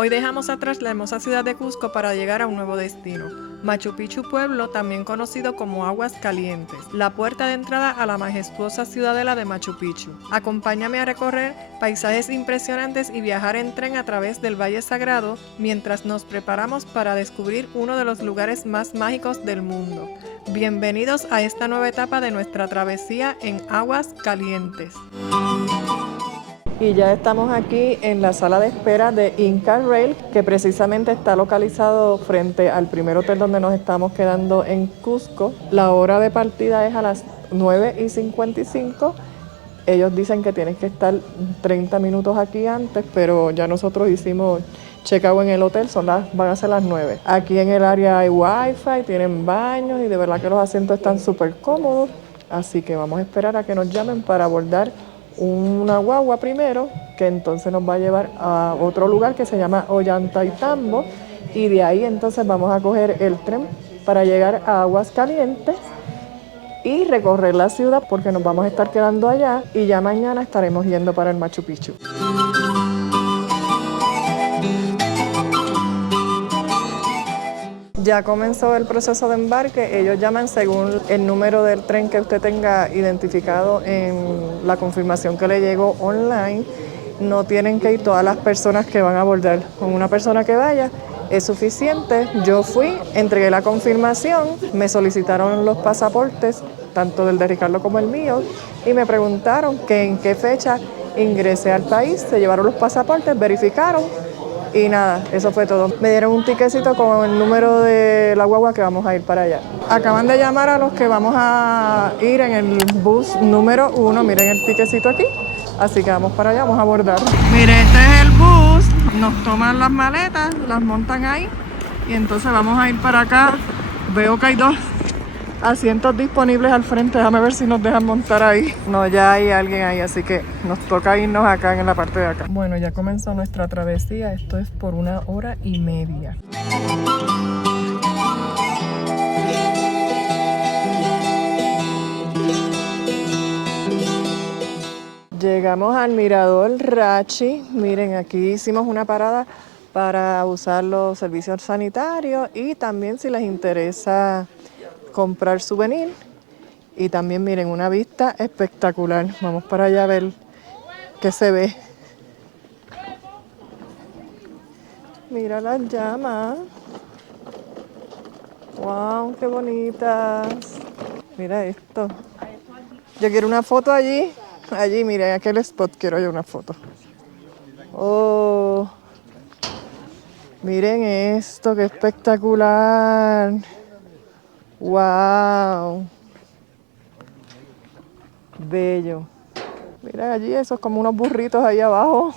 Hoy dejamos atrás la hermosa ciudad de Cusco para llegar a un nuevo destino, Machu Picchu Pueblo, también conocido como Aguas Calientes, la puerta de entrada a la majestuosa ciudadela de Machu Picchu. Acompáñame a recorrer paisajes impresionantes y viajar en tren a través del Valle Sagrado mientras nos preparamos para descubrir uno de los lugares más mágicos del mundo. Bienvenidos a esta nueva etapa de nuestra travesía en Aguas Calientes. Y ya estamos aquí en la sala de espera de Inca Rail, que precisamente está localizado frente al primer hotel donde nos estamos quedando en Cusco. La hora de partida es a las 9:55. Ellos dicen que tienes que estar 30 minutos aquí antes, pero ya nosotros hicimos check-out en el hotel, van a ser las 9. Aquí en el área hay wifi, tienen baños y de verdad que los asientos están súper cómodos. Así que vamos a esperar a que nos llamen para abordar una guagua primero, que entonces nos va a llevar a otro lugar que se llama Ollantaytambo, y de ahí entonces vamos a coger el tren para llegar a Aguas Calientes y recorrer la ciudad porque nos vamos a estar quedando allá y ya mañana estaremos yendo para el Machu Picchu. Ya comenzó el proceso de embarque. Ellos llaman según el número del tren que usted tenga identificado en la confirmación que le llegó online. No tienen que ir todas las personas que van a abordar. Con una persona que vaya es suficiente. Yo fui, entregué la confirmación, me solicitaron los pasaportes, tanto del de Ricardo como el mío, y me preguntaron que en qué fecha ingresé al país. Se llevaron los pasaportes, verificaron. Y nada, eso fue todo. Me dieron un tiquecito con el número de la guagua que vamos a ir para allá. Acaban de llamar a los que vamos a ir en el bus número 1. Miren el tiquecito aquí. Así que vamos para allá, vamos a abordar. Mire, este es el bus. Nos toman las maletas, las montan ahí. Y entonces vamos a ir para acá. Veo que hay 2 asientos disponibles al frente. Déjame ver si nos dejan montar ahí. No, ya hay alguien ahí, así que nos toca irnos acá en la parte de acá. Bueno, ya comenzó nuestra travesía. Esto es por 1 hora y media. Llegamos al Mirador Rachi. Miren, aquí hicimos una parada para usar los servicios sanitarios y también si les interesa comprar souvenir. Y también miren, una vista espectacular. Vamos para allá a ver qué se ve. Mira las llamas. ¡Wow! ¡Qué bonitas! Mira esto. Yo quiero una foto allí. Allí, miren, aquel spot quiero yo una foto. ¡Oh! Miren esto, qué espectacular. ¡Wow! Bello. Miren allí, esos como unos burritos ahí abajo.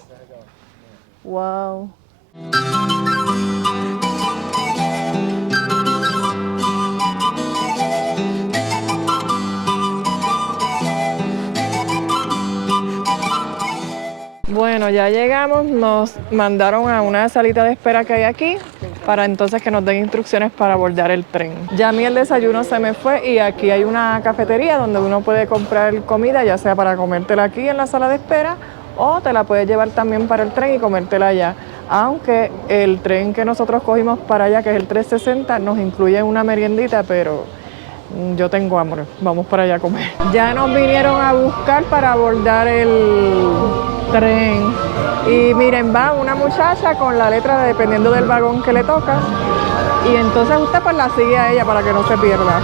¡Wow! Bueno, ya llegamos, nos mandaron a una salita de espera que hay aquí para entonces que nos den instrucciones para abordar el tren. Ya a mí el desayuno se me fue y aquí hay una cafetería donde uno puede comprar comida, ya sea para comértela aquí en la sala de espera o te la puedes llevar también para el tren y comértela allá. Aunque el tren que nosotros cogimos para allá, que es el 360, nos incluye una meriendita, pero yo tengo hambre, vamos para allá a comer. Ya nos vinieron a buscar para abordar el tren. Y miren, va una muchacha con la letra dependiendo del vagón que le toca. Y entonces usted pues la sigue a ella para que no se pierda.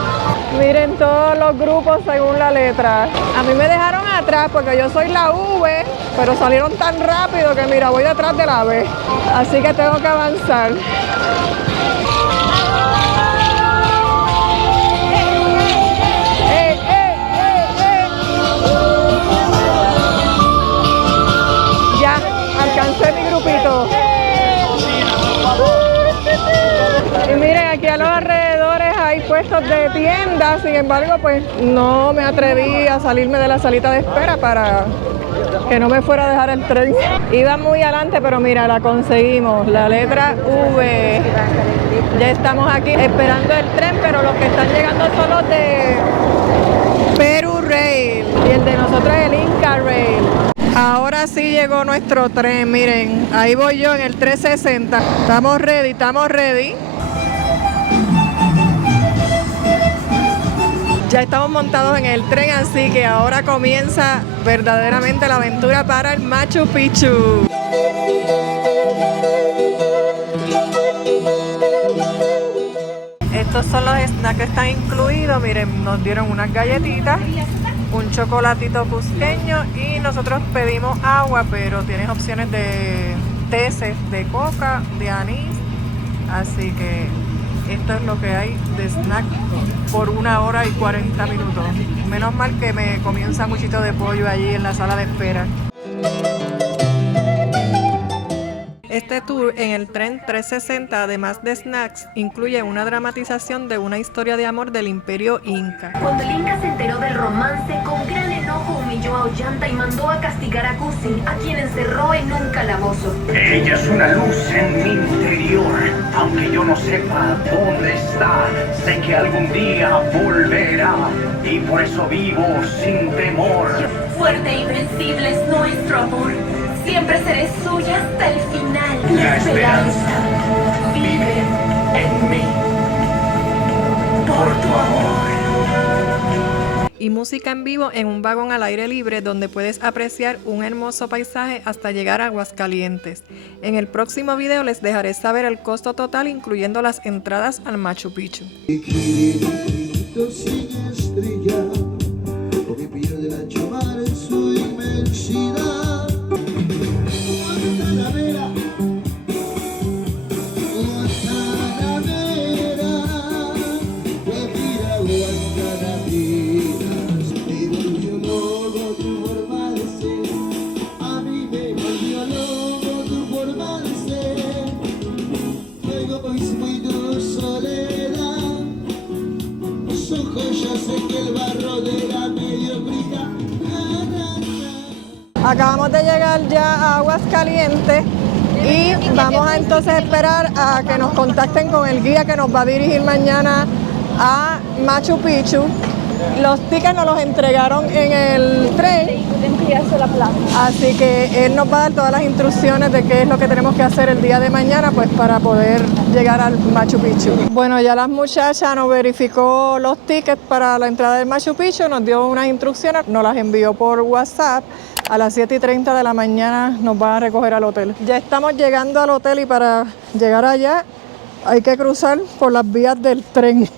Miren todos los grupos según la letra. A mí me dejaron atrás porque yo soy la V, pero salieron tan rápido que mira, voy detrás de la B. Así que tengo que avanzar. Alcancé mi grupito. Y miren, aquí a los alrededores hay puestos de tiendas, sin embargo, pues no me atreví a salirme de la salita de espera para que no me fuera a dejar el tren. Iba muy adelante, pero mira, la conseguimos, la letra V. Ya estamos aquí esperando el tren, pero los que están llegando son los de Peru Rail y el de nosotros es el Inca Rail. Ahora sí llegó nuestro tren, miren, ahí voy yo en el 360. Estamos ready, estamos ready. Ya estamos montados en el tren, así que ahora comienza verdaderamente la aventura para el Machu Picchu. Estos son los snacks que están incluidos. Miren, nos dieron unas galletitas, un chocolatito cusqueño y nosotros pedimos agua, pero tienes opciones de teces de coca, de anís. Así que esto es lo que hay de snack por 1 hora y 40 minutos. Menos mal que me comí un sanguchito de pollo allí en la sala de espera. Este tour en el tren 360, además de snacks, incluye una dramatización de una historia de amor del Imperio Inca. Cuando el Inca se enteró del romance, con gran enojo humilló a Ollanta y mandó a castigar a Cusi, a quien encerró en un calabozo. Ella es una luz en mi interior, aunque yo no sepa dónde está, sé que algún día volverá, y por eso vivo sin temor. Fuerte e invencible es nuestro amor, siempre seré suya hasta el final. La esperanza vive en mí, por tu amor. Y música en vivo en un vagón al aire libre donde puedes apreciar un hermoso paisaje hasta llegar a Aguascalientes. En el próximo video les dejaré saber el costo total incluyendo las entradas al Machu Picchu. Acabamos de llegar ya a Aguascalientes y vamos a entonces esperar a que nos contacten con el guía que nos va a dirigir mañana a Machu Picchu. Los tickets nos los entregaron en el tren, así que él nos va a dar todas las instrucciones de qué es lo que tenemos que hacer el día de mañana pues para poder llegar al Machu Picchu. Bueno, ya la muchacha nos verificó los tickets para la entrada del Machu Picchu, nos dio unas instrucciones, nos las envió por WhatsApp. A las 7:30 de la mañana nos van a recoger al hotel. Ya estamos llegando al hotel y para llegar allá hay que cruzar por las vías del tren.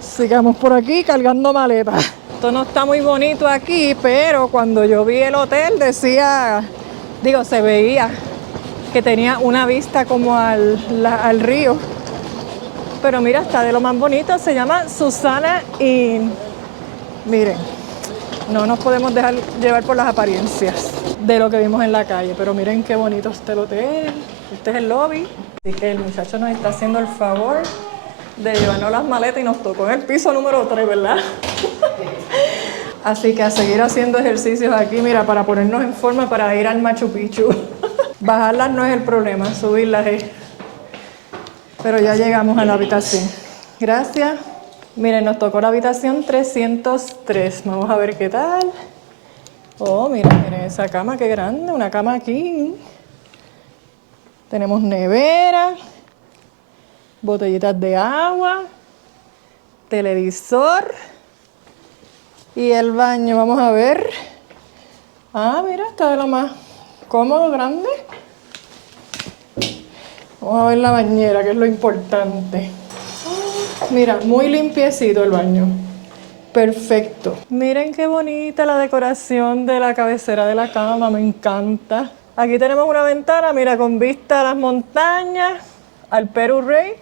Sigamos por aquí cargando maletas. Esto no está muy bonito aquí, pero cuando yo vi el hotel se veía que tenía una vista como al río. Pero mira, está de lo más bonito, se llama Susana Inn. Miren, no nos podemos dejar llevar por las apariencias de lo que vimos en la calle, pero miren qué bonito está el hotel. Este es el lobby, así que el muchacho nos está haciendo el favor de llevarnos las maletas y nos tocó en el piso número 3, ¿verdad? Así que a seguir haciendo ejercicios aquí, mira, para ponernos en forma para ir al Machu Picchu. Bajarlas no es el problema, subirlas es. Pero ya llegamos a la habitación. Gracias. Miren, nos tocó la habitación 303. Vamos a ver qué tal. Oh, miren esa cama, qué grande. Una cama aquí. Tenemos nevera, botellitas de agua, televisor y el baño. Vamos a ver. Ah, mira, está de lo más cómodo, grande. Vamos a ver la bañera, que es lo importante. Mira, muy limpiecito el baño. Perfecto. Miren qué bonita la decoración de la cabecera de la cama, me encanta. Aquí tenemos una ventana, mira, con vista a las montañas, al Perú Rey,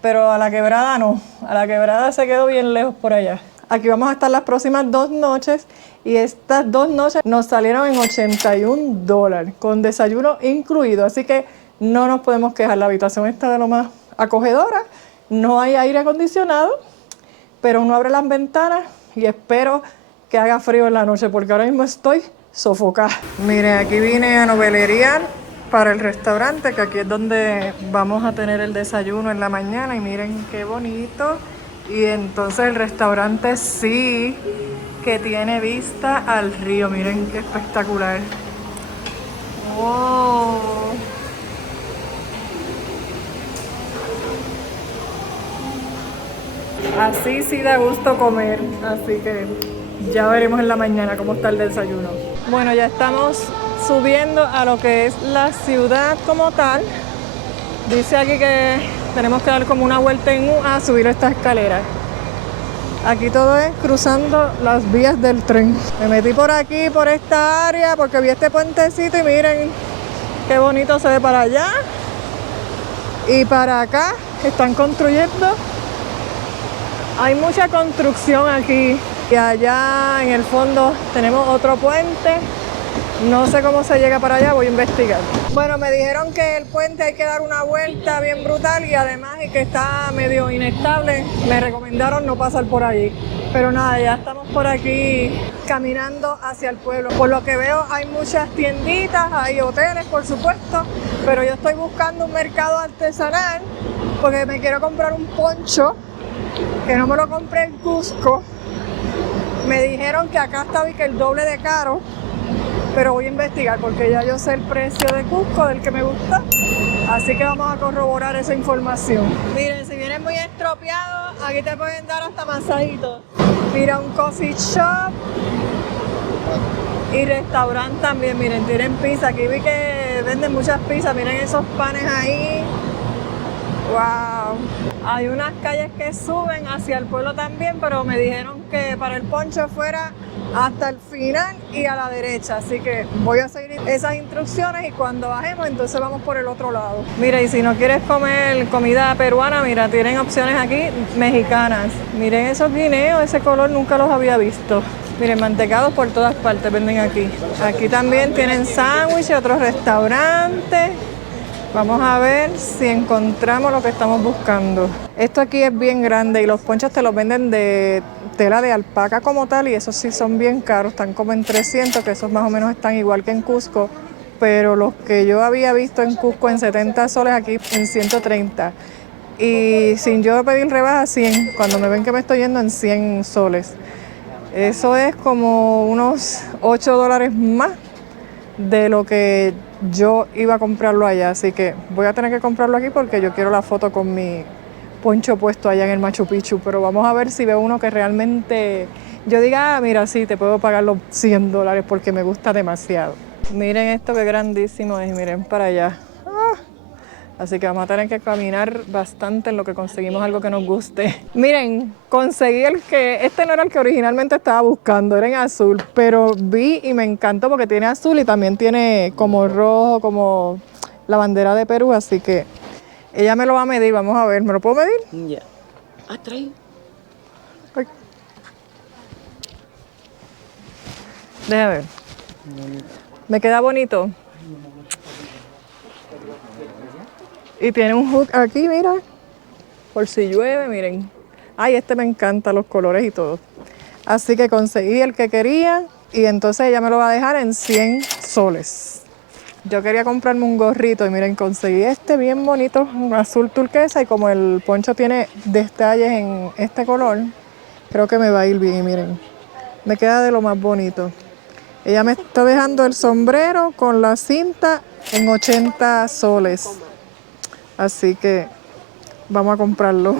pero a la quebrada no. A la quebrada se quedó bien lejos por allá. Aquí vamos a estar las próximas 2 noches y estas 2 noches nos salieron en $81, con desayuno incluido. Así que no nos podemos quejar, la habitación está de lo más acogedora. No hay aire acondicionado, pero uno abre las ventanas y espero que haga frío en la noche porque ahora mismo estoy sofocada. Miren, aquí vine a Novelería para el restaurante, que aquí es donde vamos a tener el desayuno en la mañana y miren qué bonito. Y entonces el restaurante sí que tiene vista al río, miren qué espectacular. Wow. Así sí da gusto comer, así que ya veremos en la mañana cómo está el desayuno. Bueno, ya estamos subiendo a lo que es la ciudad como tal. Dice aquí que tenemos que dar como una vuelta en U a subir esta escalera. Aquí todo es cruzando las vías del tren. Me metí por aquí, por esta área, porque vi este puentecito y miren qué bonito se ve para allá. Y para acá están construyendo. Hay mucha construcción aquí. Y allá en el fondo tenemos otro puente. No sé cómo se llega para allá, voy a investigar. Bueno, me dijeron que el puente hay que dar una vuelta bien brutal y además y que está medio inestable. Me recomendaron no pasar por allí. Pero nada, ya estamos por aquí caminando hacia el pueblo. Por lo que veo hay muchas tienditas, hay hoteles por supuesto, pero yo estoy buscando un mercado artesanal porque me quiero comprar un poncho que no me lo compré en Cusco. Me dijeron que acá estaba y que el doble de caro. Pero voy a investigar porque ya yo sé el precio de Cusco, del que me gusta. Así que vamos a corroborar esa información. Miren, si vienen muy estropeados, aquí te pueden dar hasta masajitos. Mira, un coffee shop y restaurante también. Miren, tienen pizza. Aquí vi que venden muchas pizzas. Miren esos panes ahí. ¡Wow! Hay unas calles que suben hacia el pueblo también, pero me dijeron que para el poncho fuera hasta el final y a la derecha, así que voy a seguir esas instrucciones y cuando bajemos entonces vamos por el otro lado. Mira, y si no quieres comer comida peruana, mira, tienen opciones aquí mexicanas. Miren esos guineos, ese color nunca los había visto. Miren, mantecados por todas partes venden aquí. Aquí también tienen sándwiches, otros restaurantes. Vamos a ver si encontramos lo que estamos buscando. Esto aquí es bien grande y los ponchos te los venden de tela de alpaca como tal y esos sí son bien caros, están como en 300, que esos más o menos están igual que en Cusco, pero los que yo había visto en Cusco en 70 soles, aquí en 130. Y sin yo pedir rebaja, 100, cuando me ven que me estoy yendo en 100 soles. Eso es como unos $8 más de lo que yo iba a comprarlo allá, así que voy a tener que comprarlo aquí porque yo quiero la foto con mi poncho puesto allá en el Machu Picchu, pero vamos a ver si veo uno que realmente yo diga, mira, sí, te puedo pagar los $100 porque me gusta demasiado. Miren esto que grandísimo es, miren para allá. Así que vamos a tener que caminar bastante en lo que conseguimos algo que nos guste. Miren, conseguí este no era el que originalmente estaba buscando, era en azul, pero vi y me encantó porque tiene azul y también tiene como rojo, como la bandera de Perú, así que ella me lo va a medir, vamos a ver, ¿me lo puedo medir? Ya. Trae. Ay. Déjame ver. ¿Me queda bonito? Y tiene un hook aquí, mira, por si llueve, miren. Ay, este me encanta, los colores y todo. Así que conseguí el que quería y entonces ella me lo va a dejar en 100 soles. Yo quería comprarme un gorrito y miren, conseguí este bien bonito, azul turquesa, y como el poncho tiene detalles en este color, creo que me va a ir bien y miren, me queda de lo más bonito. Ella me está dejando el sombrero con la cinta en 80 soles. Así que vamos a comprarlo.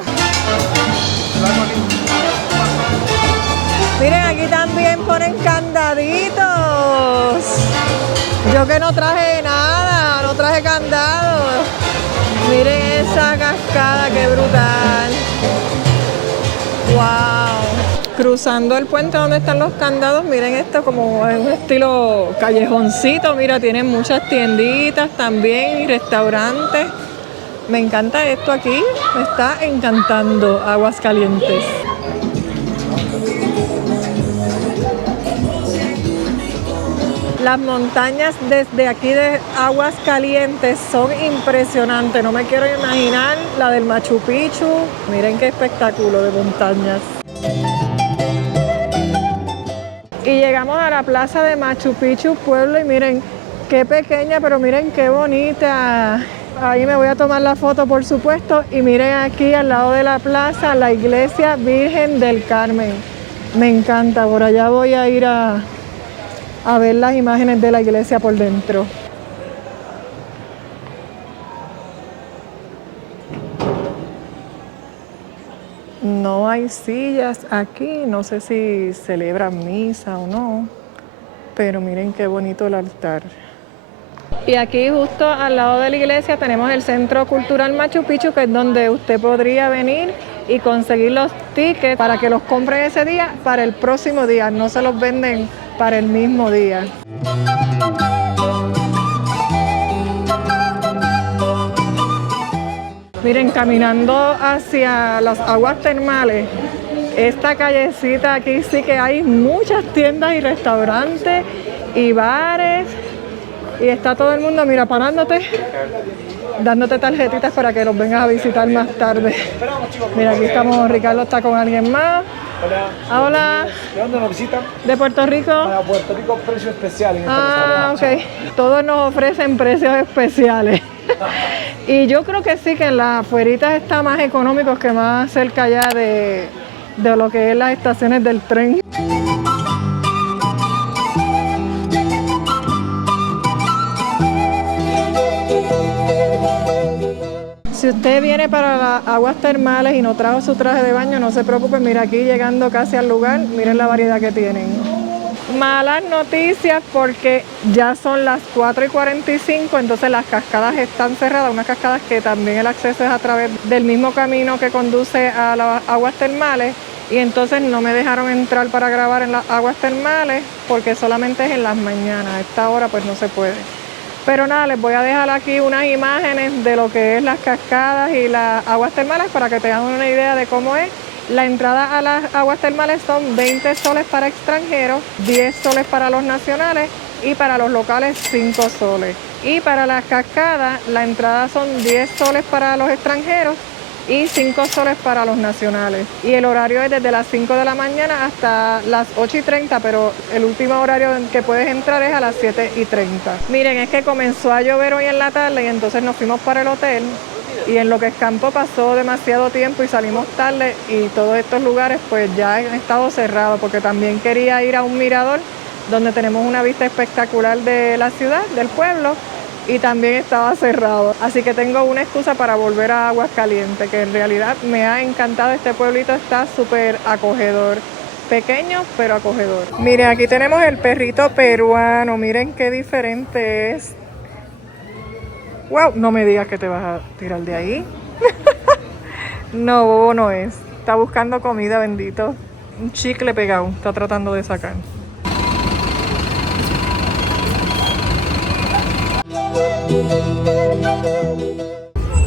Miren, aquí también ponen candaditos. Yo que no traje nada, no traje candado. Miren esa cascada, qué brutal. ¡Wow! Cruzando el puente donde están los candados, miren esto como es un estilo callejoncito. Mira, tienen muchas tienditas también y restaurantes. Me encanta esto aquí, me está encantando Aguascalientes. Las montañas desde aquí de Aguascalientes son impresionantes. No me quiero imaginar la del Machu Picchu. Miren qué espectáculo de montañas. Y llegamos a la plaza de Machu Picchu Pueblo y miren qué pequeña, pero miren qué bonita. Ahí me voy a tomar la foto, por supuesto, y miren aquí al lado de la plaza la iglesia Virgen del Carmen. Me encanta, por allá voy a ir a ver las imágenes de la iglesia por dentro. No hay sillas aquí, no sé si celebran misa o no, pero miren qué bonito el altar. Y aquí justo al lado de la iglesia tenemos el Centro Cultural Machu Picchu, que es donde usted podría venir y conseguir los tickets para que los compre ese día para el próximo día, no se los venden para el mismo día. Miren, caminando hacia las aguas termales, esta callecita aquí sí que hay muchas tiendas y restaurantes y bares. Y está todo el mundo, mira, parándote, dándote tarjetitas para que los vengas a visitar más tarde. Mira, aquí estamos, Ricardo está con alguien más. Hola. Hola. ¿De dónde nos visitan? ¿De Puerto Rico? Para Puerto Rico, precio especial en Ah, ok. Todos nos ofrecen precios especiales. Y yo creo que sí, que en las afueritas está más económico, que más cerca ya de lo que es las estaciones del tren. Si usted viene para las aguas termales y no trajo su traje de baño, no se preocupe, mira aquí llegando casi al lugar, miren la variedad que tienen. Malas noticias porque ya son las 4:45, entonces las cascadas están cerradas, unas cascadas que también el acceso es a través del mismo camino que conduce a las aguas termales, y entonces no me dejaron entrar para grabar en las aguas termales porque solamente es en las mañanas, a esta hora pues no se puede. Pero nada, les voy a dejar aquí unas imágenes de lo que es las cascadas y las aguas termales para que tengan una idea de cómo es. La entrada a las aguas termales son 20 soles para extranjeros, 10 soles para los nacionales y para los locales 5 soles. Y para las cascadas, la entrada son 10 soles para los extranjeros y 5 soles para los nacionales. Y el horario es desde las 5 de la mañana hasta las 8:30, pero el último horario en que puedes entrar es a las 7:30. Miren, es que comenzó a llover hoy en la tarde y entonces nos fuimos para el hotel. Y en lo que escampó pasó demasiado tiempo y salimos tarde, y todos estos lugares pues ya han estado cerrados, porque también quería ir a un mirador donde tenemos una vista espectacular de la ciudad, del pueblo, y también estaba cerrado. Así que tengo una excusa para volver a Aguascalientes, que en realidad me ha encantado. Este pueblito está súper acogedor. Pequeño, pero acogedor. Miren, aquí tenemos el perrito peruano. Miren qué diferente es. ¡Wow! No me digas que te vas a tirar de ahí. No, bobo no es. Está buscando comida, bendito. Un chicle pegado. Está tratando de sacar.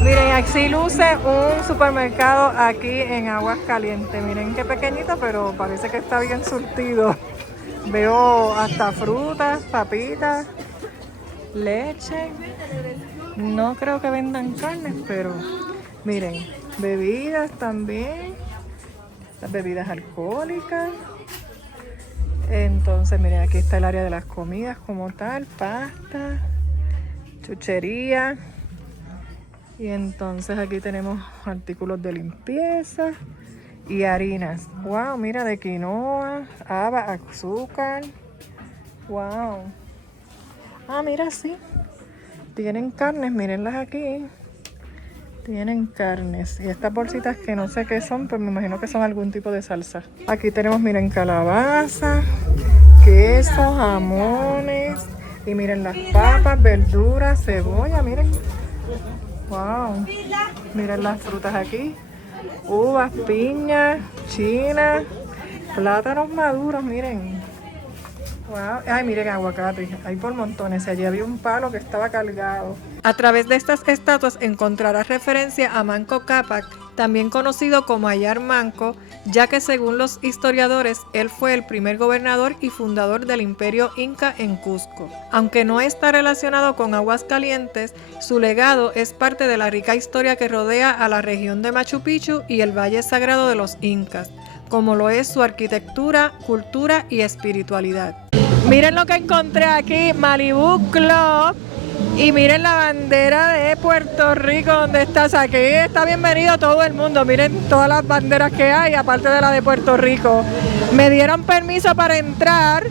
Miren, así luce un supermercado aquí en Aguascalientes. Miren qué pequeñito, pero parece que está bien surtido. Veo hasta frutas, papitas, leche. No creo que vendan carnes, pero miren, bebidas también. Las bebidas alcohólicas. Entonces, miren, aquí está el área de las comidas como tal, pasta, chuchería. Y entonces aquí tenemos artículos de limpieza y harinas. Wow, mira, de quinoa, haba, azúcar. Wow. Ah, mira, sí. Tienen carnes, mírenlas aquí. Tienen carnes. Y estas bolsitas que no sé qué son, pero me imagino que son algún tipo de salsa. Aquí tenemos, miren, calabaza, queso, jamones. Y miren las papas, verduras, cebolla, miren. Wow. Miren las frutas aquí. Uvas, piñas, chinas, plátanos maduros, miren. Wow. Ay, miren, aguacate. Hay por montones. Allí había un palo que estaba cargado. A través de estas estatuas encontrarás referencia a Manco Cápac, también conocido como Ayar Manco, ya que según los historiadores, él fue el primer gobernador y fundador del Imperio Inca en Cusco. Aunque no está relacionado con Aguascalientes, su legado es parte de la rica historia que rodea a la región de Machu Picchu y el Valle Sagrado de los Incas, como lo es su arquitectura, cultura y espiritualidad. Miren lo que encontré aquí, Malibu Club, y miren la bandera de Puerto Rico donde estás. Aquí está bienvenido todo el mundo, miren todas las banderas que hay, aparte de la de Puerto Rico. Me dieron permiso para entrar,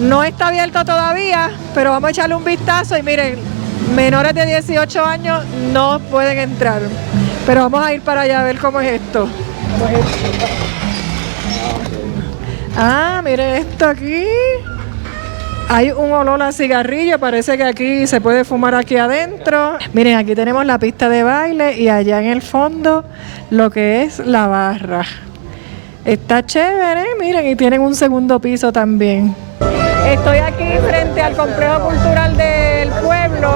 no está abierto todavía, pero vamos a echarle un vistazo y miren, menores de 18 años no pueden entrar. Pero vamos a ir para allá a ver cómo es esto. Ah, miren esto aquí. Hay un olor a cigarrillo, parece que aquí se puede fumar aquí adentro. Miren, aquí tenemos la pista de baile y allá en el fondo lo que es la barra. Está chévere, miren, y tienen un segundo piso también. Estoy aquí frente al complejo cultural del pueblo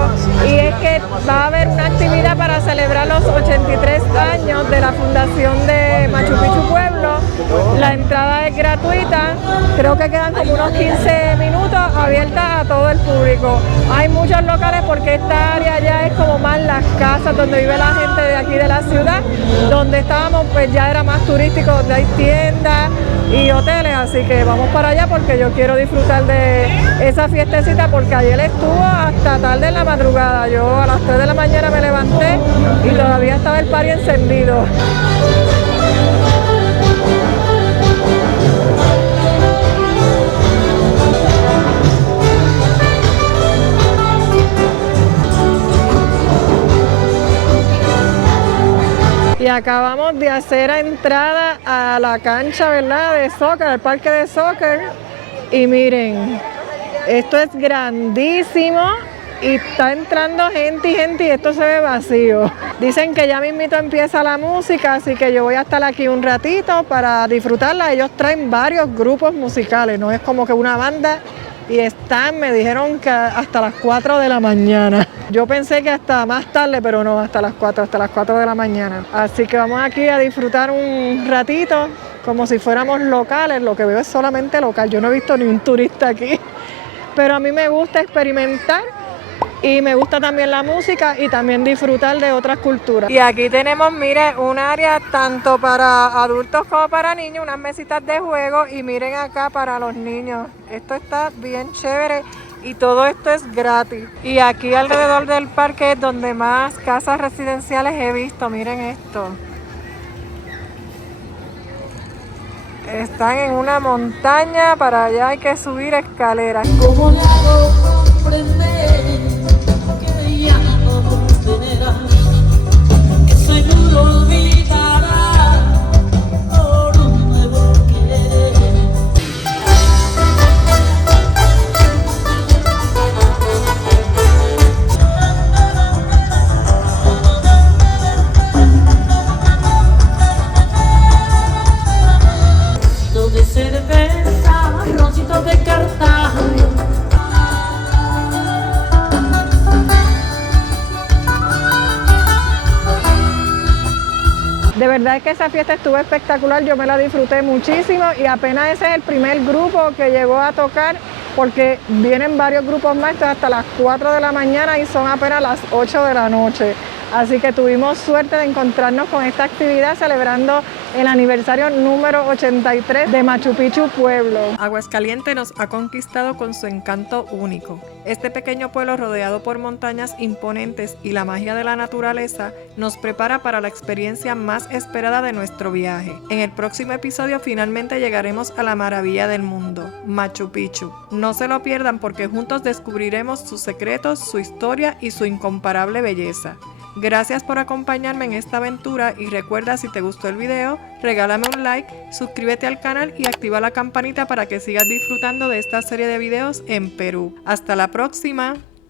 y es que va a haber una actividad para celebrar los 83 años de la fundación de Machu Picchu Pueblo. La entrada es gratuita, creo que quedan como unos 15 minutos abierta a todo el público. Hay muchos locales porque esta área ya es como más las casas donde vive la gente de aquí de la ciudad. Donde estábamos pues ya era más turístico, donde hay tiendas y hoteles, así que vamos para allá porque yo quiero disfrutar de esa fiestecita porque ayer estuvo hasta tarde en la madrugada. Yo a las 3 de la mañana me levanté y todavía estaba el party encendido. Y acabamos de hacer entrada a la cancha, ¿verdad?, de soccer, al parque de soccer. Y miren, esto es grandísimo y está entrando gente y esto se ve vacío. Dicen que ya mismito empieza la música, así que yo voy a estar aquí un ratito para disfrutarla. Ellos traen varios grupos musicales, no es como que una banda. Y me dijeron que hasta las 4 de la mañana. Yo pensé que hasta más tarde, pero no, hasta las 4 de la mañana. Así que vamos aquí a disfrutar un ratito, como si fuéramos locales. Lo que veo es solamente local, yo no he visto ni un turista aquí. Pero a mí me gusta experimentar y me gusta también la música y también disfrutar de otras culturas. Y aquí tenemos, mire, un área tanto para adultos como para niños, unas mesitas de juego y miren acá para los niños. Esto está bien chévere y todo esto es gratis. Y aquí alrededor del parque es donde más casas residenciales he visto, miren esto. Están en una montaña, para allá hay que subir escaleras. ¿Cómo le hago comprender que ya no volverá? Que seguro olvidará por un nuevo querer. De cerveza, roncitos de Cartago. De verdad es que esa fiesta estuvo espectacular, yo me la disfruté muchísimo y apenas ese es el primer grupo que llegó a tocar porque vienen varios grupos más hasta las 4 de la mañana y son apenas las 8 de la noche. Así que tuvimos suerte de encontrarnos con esta actividad celebrando el aniversario número 83 de Machu Picchu Pueblo. Aguascalientes nos ha conquistado con su encanto único. Este pequeño pueblo rodeado por montañas imponentes y la magia de la naturaleza nos prepara para la experiencia más esperada de nuestro viaje. En el próximo episodio finalmente llegaremos a la maravilla del mundo, Machu Picchu. No se lo pierdan porque juntos descubriremos sus secretos, su historia y su incomparable belleza. Gracias por acompañarme en esta aventura y recuerda, si te gustó el video, regálame un like, suscríbete al canal y activa la campanita para que sigas disfrutando de esta serie de videos en Perú. Hasta la próxima.